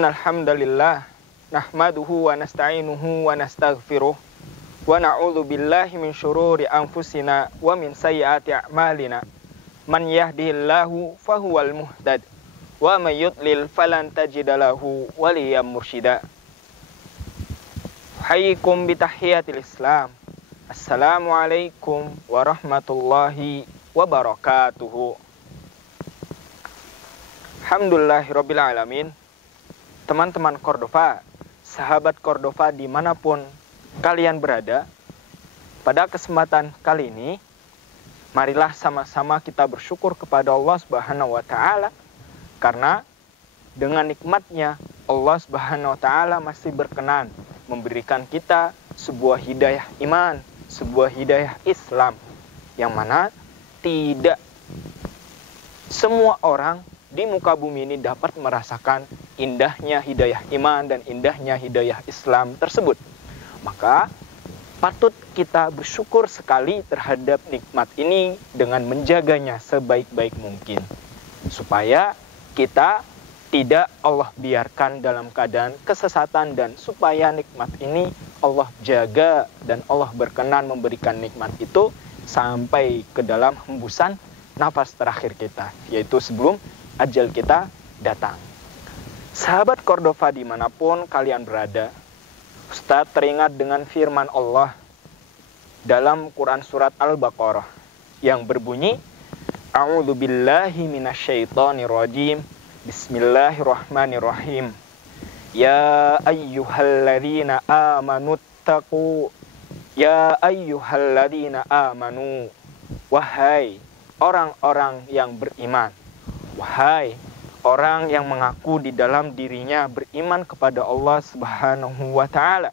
Innal hamdalillah nahmaduhu wa nasta'inuhu wa nastaghfiruh wa na'udzu billahi min syururi anfusina wa min sayyiati a'malina. Man yahdihillahu fahuwal muhtad wa may yudlil falan tajida lahu waliyyan mursyida. Hayyikum bi tahiyatil Islam. Assalamualaikum warahmatullahi wabarakatuh. Alhamdulillahirabbil alamin. Teman-teman Cordova, sahabat Cordova dimanapun kalian berada, pada kesempatan kali ini, marilah sama-sama kita bersyukur kepada Allah Subhanahu wa Ta'ala, karena dengan nikmatnya Allah Subhanahu wa Ta'ala masih berkenan memberikan kita sebuah hidayah iman, sebuah hidayah Islam, yang mana tidak semua orang di muka bumi ini dapat merasakan indahnya hidayah iman dan indahnya hidayah Islam tersebut. Maka patut kita bersyukur sekali terhadap nikmat ini dengan menjaganya sebaik-baik mungkin, supaya kita tidak Allah biarkan dalam keadaan kesesatan, dan supaya nikmat ini Allah jaga dan Allah berkenan memberikan nikmat itu sampai ke dalam hembusan nafas terakhir kita, yaitu sebelum ajal kita datang. Sahabat Cordova dimanapun kalian berada, Ustadz teringat dengan firman Allah dalam Quran surat Al-Baqarah yang berbunyi, A'udzu billahi minasyaitonir rajim. Bismillahirrahmanirrahim. Ya ayyuhalladzina amanu taqu. Ya ayyuhalladzina amanu. Wahai orang-orang yang beriman. Wahai orang yang mengaku di dalam dirinya beriman kepada Allah Subhanahu wa Ta'ala.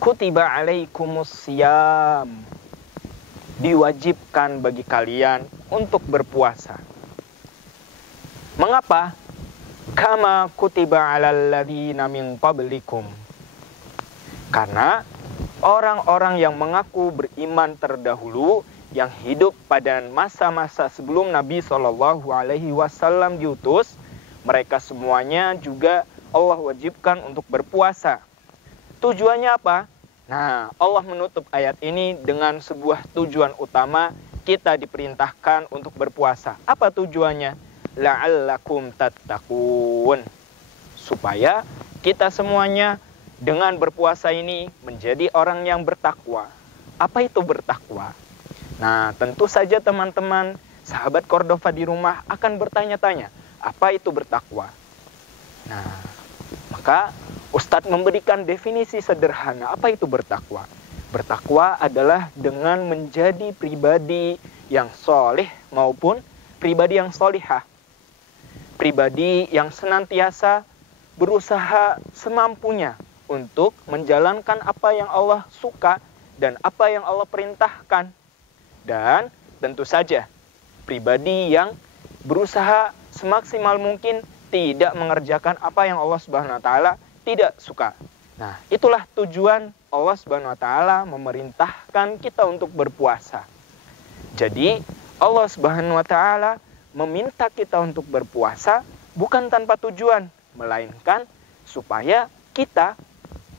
Kutiba alaikumus siyam. Diwajibkan bagi kalian untuk berpuasa. Mengapa? Kama kutiba alal ladzina min qablikum. Karena orang-orang yang mengaku beriman terdahulu, yang hidup pada masa-masa sebelum Nabi SAW diutus, mereka semuanya juga Allah wajibkan untuk berpuasa. Tujuannya apa? Nah, Allah menutup ayat ini dengan sebuah tujuan utama, kita diperintahkan untuk berpuasa. Apa tujuannya? La'allakum tattaqun. Supaya kita semuanya dengan berpuasa ini menjadi orang yang bertakwa. Apa itu bertakwa? Nah, tentu saja teman-teman, sahabat Cordova di rumah akan bertanya-tanya, apa itu bertakwa? Nah, maka Ustadz memberikan definisi sederhana, apa itu bertakwa? Bertakwa adalah dengan menjadi pribadi yang soleh maupun pribadi yang solihah. Pribadi yang senantiasa berusaha semampunya untuk menjalankan apa yang Allah suka dan apa yang Allah perintahkan. Dan tentu saja pribadi yang berusaha semaksimal mungkin tidak mengerjakan apa yang Allah Subhanahu wa Ta'ala tidak suka. Nah, itulah tujuan Allah Subhanahu wa Ta'ala memerintahkan kita untuk berpuasa. Jadi Allah Subhanahu wa Ta'ala meminta kita untuk berpuasa bukan tanpa tujuan, melainkan supaya kita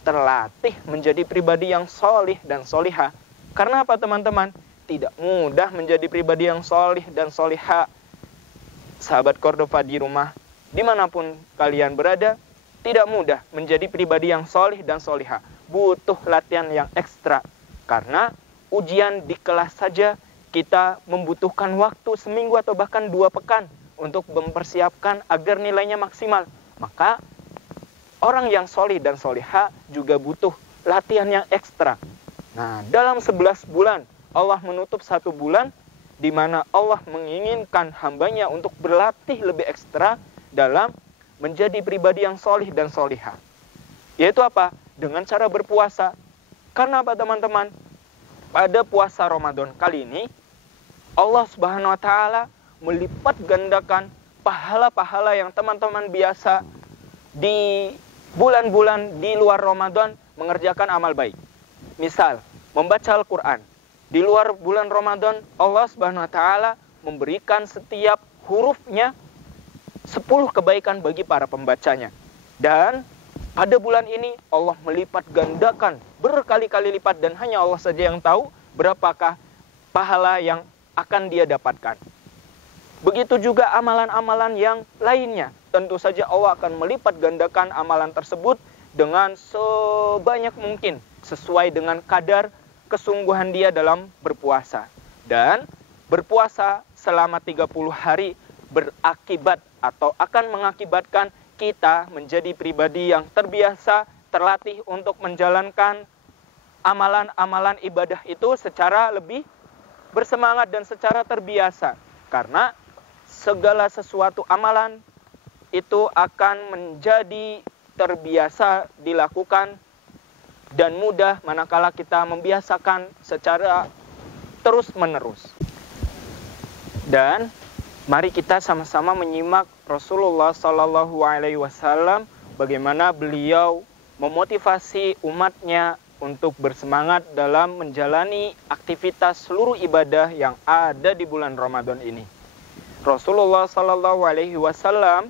terlatih menjadi pribadi yang solih dan solihah. Karena apa teman-teman? Tidak mudah menjadi pribadi yang solih dan solihah. Sahabat Cordova di rumah, dimanapun kalian berada, tidak mudah menjadi pribadi yang solih dan solihah. Butuh latihan yang ekstra. Karena ujian di kelas saja kita membutuhkan waktu seminggu atau bahkan 2 pekan untuk mempersiapkan agar nilainya maksimal. Maka orang yang solih dan solihah juga butuh latihan yang ekstra. Nah, dalam 11 bulan Allah menutup 1 bulan di mana Allah menginginkan hambanya untuk berlatih lebih ekstra dalam menjadi pribadi yang solih dan solihah. Yaitu apa? Dengan cara berpuasa. Karena apa teman-teman? Pada puasa Ramadan kali ini, Allah Subhanahu wa Ta'ala melipat gandakan pahala-pahala yang teman-teman biasa di bulan-bulan di luar Ramadan mengerjakan amal baik. Misal, membaca Al-Quran. Di luar bulan Ramadan, Allah Subhanahu wa Ta'ala memberikan setiap hurufnya 10 kebaikan bagi para pembacanya. Dan pada bulan ini Allah melipat gandakan berkali-kali lipat, dan hanya Allah saja yang tahu berapakah pahala yang akan dia dapatkan. Begitu juga amalan-amalan yang lainnya. Tentu saja Allah akan melipat gandakan amalan tersebut dengan sebanyak mungkin, sesuai dengan kadar kesungguhan dia dalam berpuasa. Dan berpuasa selama 30 hari berakibat atau akan mengakibatkan kita menjadi pribadi yang terbiasa, terlatih untuk menjalankan amalan-amalan ibadah itu secara lebih bersemangat dan secara terbiasa. Karena segala sesuatu amalan itu akan menjadi terbiasa dilakukan dan mudah manakala kita membiasakan secara terus-menerus. Dan mari kita sama-sama menyimak Rasulullah SAW bagaimana beliau memotivasi umatnya untuk bersemangat dalam menjalani aktivitas seluruh ibadah yang ada di bulan Ramadan ini. Rasulullah SAW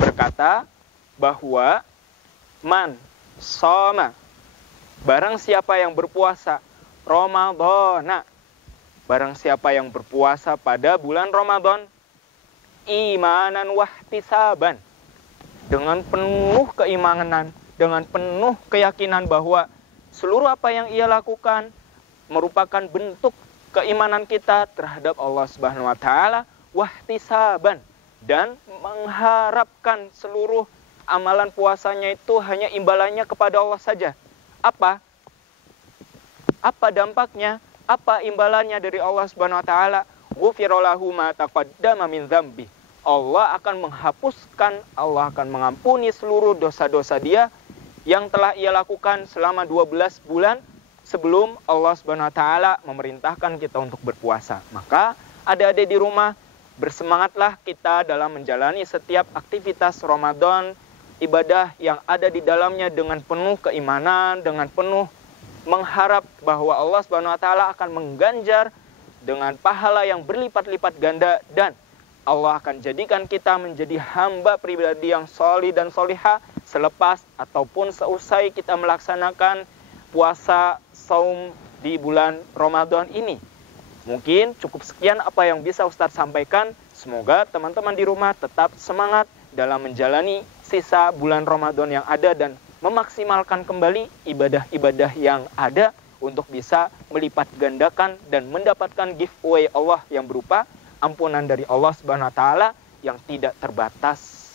berkata bahwa man shoma, barang siapa yang berpuasa Ramadhana, barang siapa yang berpuasa pada bulan Ramadan imanan wahtisaban, dengan penuh keimanan, dengan penuh keyakinan bahwa seluruh apa yang ia lakukan merupakan bentuk keimanan kita terhadap Allah Subhanahu wa taala, wahtisaban, dan mengharapkan seluruh amalan puasanya itu hanya imbalannya kepada Allah saja. Apa dampaknya? Apa imbalannya dari Allah Subhanahu wa taala? Ghufira lahu ma taqaddama min dzambi. Allah akan menghapuskan, Allah akan mengampuni seluruh dosa-dosa dia yang telah ia lakukan selama 12 bulan sebelum Allah Subhanahu wa taala memerintahkan kita untuk berpuasa. Maka adik-adik di rumah, bersemangatlah kita dalam menjalani setiap aktivitas Ramadan, ibadah yang ada di dalamnya dengan penuh keimanan, dengan penuh mengharap bahwa Allah Subhanahu wa taala akan mengganjar dengan pahala yang berlipat-lipat ganda, dan Allah akan jadikan kita menjadi hamba pribadi yang solih dan solihah selepas ataupun seusai kita melaksanakan puasa saum di bulan Ramadan ini. Mungkin cukup sekian apa yang bisa Ustadz sampaikan. Semoga teman-teman di rumah tetap semangat dalam menjalani sisa bulan Ramadan yang ada dan memaksimalkan kembali ibadah-ibadah yang ada untuk bisa melipat gandakan dan mendapatkan giveaway Allah yang berupa ampunan dari Allah Subhanahu wa taala yang tidak terbatas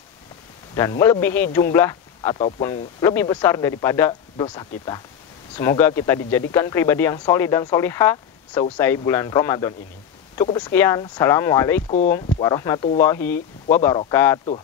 dan melebihi jumlah ataupun lebih besar daripada dosa kita. Semoga kita dijadikan pribadi yang solih dan solihah seusai bulan Ramadan ini. Cukup sekian. Assalamualaikum warahmatullahi wabarakatuh.